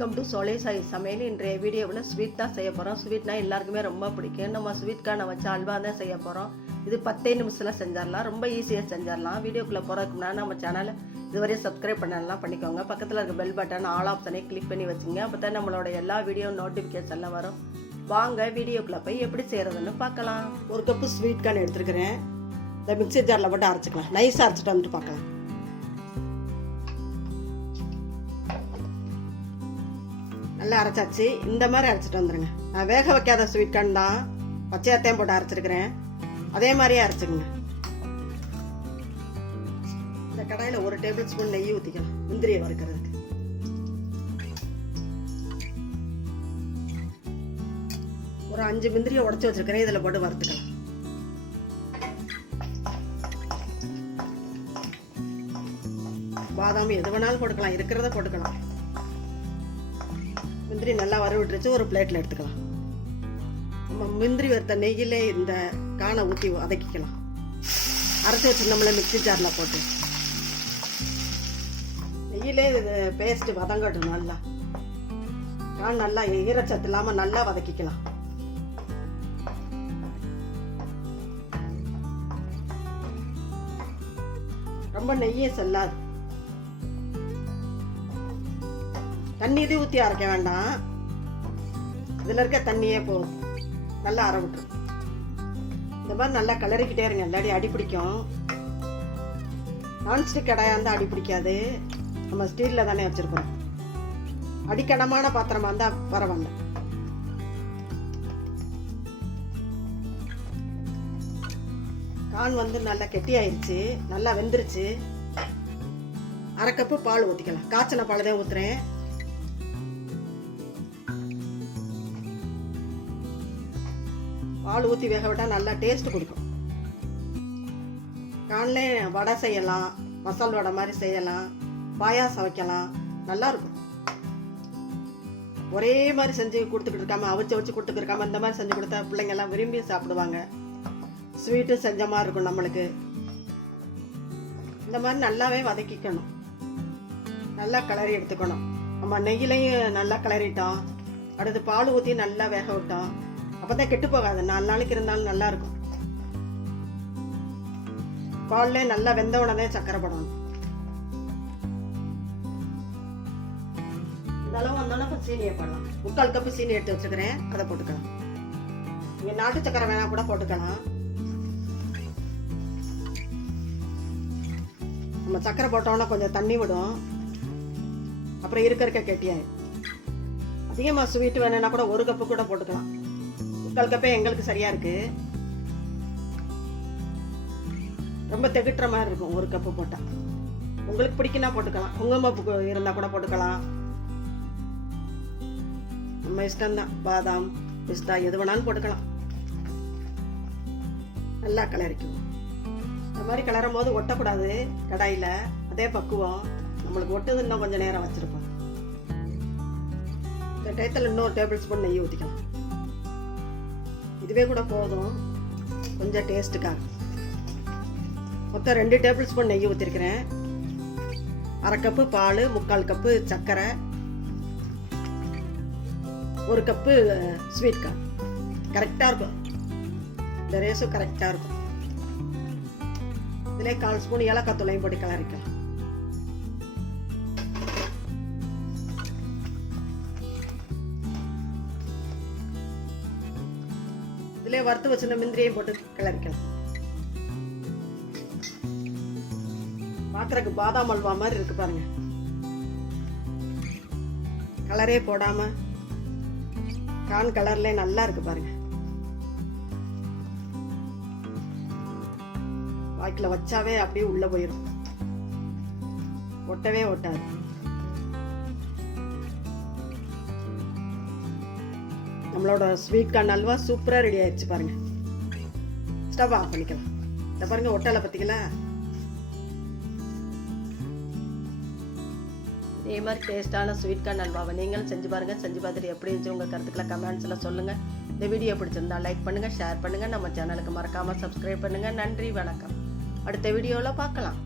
Welcome to chole Sai சமையல். இன்றைய வீடியோவில் ஸ்வீட் தான் செய்ய போகிறோம். ஸ்வீட்னா எல்லாருக்குமே ரொம்ப பிடிக்கும். நம்ம ஸ்வீட் கார்னை வச்சு அல்வா தான் செய்ய போகிறோம். இது 10 நிமிஷத்தில் செஞ்சிடலாம். ரொம்ப ஈஸியாக செஞ்சிடலாம். வீடியோக்குள்ளே போகிறதுக்கு முன்னாடி நம்ம சேனலை இதுவரையும் சப்ஸ்கிரைப் பண்ணலாம் பண்ணிக்கோங்க. பக்கத்தில் இருக்க பெல் பட்டன் ஆல் ஆப்ஷனை கிளிக் பண்ணி வச்சுங்க. அப்போ தான் நம்மளோட எல்லா வீடியோ நோட்டிஃபிகேஷன்லாம் வரும். வாங்க வீடியோக்குள்ளே போய் எப்படி செய்கிறதுன்னு பார்க்கலாம். ஒரு கப்பு ஸ்வீட் கார்ன் எடுத்துருக்கிறேன். இந்த மிக்ஸி ஜாரில் போட்டு அரைச்சிக்கலாம். நைஸாக அரைச்சிட்டு வந்துட்டு பார்க்கலாம். நல்லா அரைச்சாச்சு. இந்த மாதிரி அரைச்சிட்டு வந்துடுங்க. நான் வேக வைக்காத ஸ்வீட் கார்ன் தான், பச்சையாத்தையும் போட்டு அரைச்சிருக்கிறேன். அதே மாதிரியே அரைச்சிக்கங்க. இந்த கடாயில் 1 டேபிள் ஸ்பூன் நெய் ஊற்றிக்கலாம் முந்திரியை வறுக்கிறதுக்கு. ஒரு 5 முந்திரியை உடச்சி வச்சிருக்கிறேன். இதில் போட்டு வறுத்துக்கலாம். பாதாம் எது வேணாலும் போட்டுக்கலாம், இருக்கிறத போட்டுக்கலாம். முந்திரி நல்லா வறுவிட்டுருச்சு. ஒரு பிளேட்டில் எடுத்துக்கலாம். நம்ம முந்திரி வறுத்த நெய்யிலே இந்த கானை ஊற்றி வதக்கிக்கலாம். அரைச்சி வச்சுருந்தோம்ல மிக்ஸி ஜாரில் போட்டு நெய்யிலே இது பேஸ்ட்டு வதங்கட்டும். நல்லா கான் நல்லா ஈரச்சத்து இல்லாமல் நல்லா வதக்கிக்கலாம். ரொம்ப நெய்யே செல்லாது. தண்ணி இது ஊற்றி அரைக்க வேண்டாம். இதில் இருக்க தண்ணியே போதும். நல்லா அரை விட்டுரும். இந்த மாதிரி நல்லா கிளறிக்கிட்டே இருங்க, இல்லாடி அடி பிடிக்கும். நான்ஸ்டிக் கடாயாக இருந்தால் அடி பிடிக்காது. நம்ம ஸ்டீலில் தானே வச்சுருக்கோம். அடிக்கனமான பாத்திரமாக இருந்தால் பரவாயில்ல. கான் வந்து நல்லா கெட்டியாயிருச்சு, நல்லா வெந்துருச்சு. 1/2 கப்பு பால் ஊற்றிக்கலாம். காய்ச்சின பால் தான் ஊற்றுறேன். பால் ஊற்றி வேக விட்டால் நல்லா டேஸ்ட் கொடுக்கும். கான்லே வடை செய்யலாம், மசால் வடை மாதிரி செய்யலாம், பாயாசம் வைக்கலாம், நல்லா இருக்கும். ஒரே மாதிரி செஞ்சு கொடுத்துக்கிட்டு இருக்காம, அவிச்சு கொடுத்துக்கிட்டு இருக்காம இந்த மாதிரி செஞ்சு கொடுத்தா பிள்ளைங்கெல்லாம் விரும்பி சாப்பிடுவாங்க. ஸ்வீட்டும் செஞ்ச மாதிரி இருக்கும் நம்மளுக்கு. இந்த மாதிரி நல்லாவே வதக்கிக்கணும். நல்லா கிளறி எடுத்துக்கணும். நம்ம நெய்யிலையும் நல்லா கிளறிட்டோம். அடுத்து பால் ஊற்றி நல்லா வேக விட்டோம். அப்பதான் கெட்டு போகாது. 4 நாளைக்கு இருந்தாலும் நல்லா இருக்கும். பால்ல நல்லா வெந்த உடனே சக்கரை போடணும். இந்த அளவு வந்தோன்னா சீனியை போடலாம். 3/4 கப்பு சீனி எடுத்து வச்சுக்கிறேன். அதை போட்டுக்கலாம். நீங்க நாட்டு சக்கரை வேணா கூட போட்டுக்கலாம். நம்ம சக்கரை போட்டோம்னா கொஞ்சம் தண்ணி விடும். அப்புறம் இருக்க கெட்டியாயிடும். அதிகமா ஸ்வீட் வேணும்னா கூட 1 கப்பு கூட போட்டுக்கலாம். 3/4 கப்பே எங்களுக்கு சரியா இருக்கு. ரொம்ப திகட்டுற மாதிரி இருக்கும் 1 கப்பு போட்டா. உங்களுக்கு பிடிக்குன்னா போட்டுக்கலாம். குங்குமப்பூ இருந்தா கூட போட்டுக்கலாம். நம்ம இஷ்டம்தான். பாதாம் பிஸ்தா எது வேணாலும் போட்டுக்கலாம். நல்லா கிளறிக்குவோம். இந்த மாதிரி கிளறும் போது ஒட்டக்கூடாது கடாயில. அதே பக்குவம். நம்மளுக்கு ஒட்டுது இன்னும் கொஞ்சம் நேரம் வச்சிருப்போம். இந்த டயத்தில் இன்னொரு டேபிள் ஸ்பூன் நெய் ஊற்றிக்கலாம். இதுவே கூட போதும் கொஞ்சம் டேஸ்ட்டுக்காக. மொத்தம் 2 டேபிள் ஸ்பூன் நெய் ஊற்றிருக்கிறேன். 1/2 கப்பு பால், 3/4 கப்பு சர்க்கரை, 1 கப்பு ஸ்வீட் கார்ன். கரெக்டாக இருக்கும். இந்த ரேஸும் கரெக்டாக இருக்கும். இதிலே 1/4 ஸ்பூன் ஏலக்காய் தூளையும் போட்டு கிளறிக்கலாம். இதிலே வறுத்து வச்சிருந்த முந்திரியை போட்டு கிளறிக்கலாம். பாக்குறதுக்கு பாதாம் அல்வா மாதிரி இருக்கு பாருங்க. கலரே போடாம கான் கலர்ல நல்லா இருக்கு பாருங்க. வாய்க்குல வச்சாவே அப்படியே உள்ள போயிடும். ஒட்டவே ஒட்டாது. நம்மளோட ஸ்வீட் கார்ன் அல்வா சூப்பராக ரெடி ஆயிடுச்சு பாருங்க. ஸ்டவ் ஆஃப் பண்ணிக்கலாம். இதை பாருங்க ஒட்டலை பார்த்தீங்களா? இதே மாதிரி டேஸ்டான ஸ்வீட் கார்ன் அல்வாவை நீங்களும் செஞ்சு பாருங்க. செஞ்சு பார்த்துட்டு எப்படி இருந்துச்சு உங்கள் கருத்துக்களை கமெண்ட்ஸில் சொல்லுங்க. இந்த வீடியோ பிடிச்சிருந்தா லைக் பண்ணுங்க, ஷேர் பண்ணுங்க. நம்ம சேனலுக்கு மறக்காம சப்ஸ்கிரைப் பண்ணுங்க. நன்றி, வணக்கம். அடுத்த வீடியோவில் பார்க்கலாம்.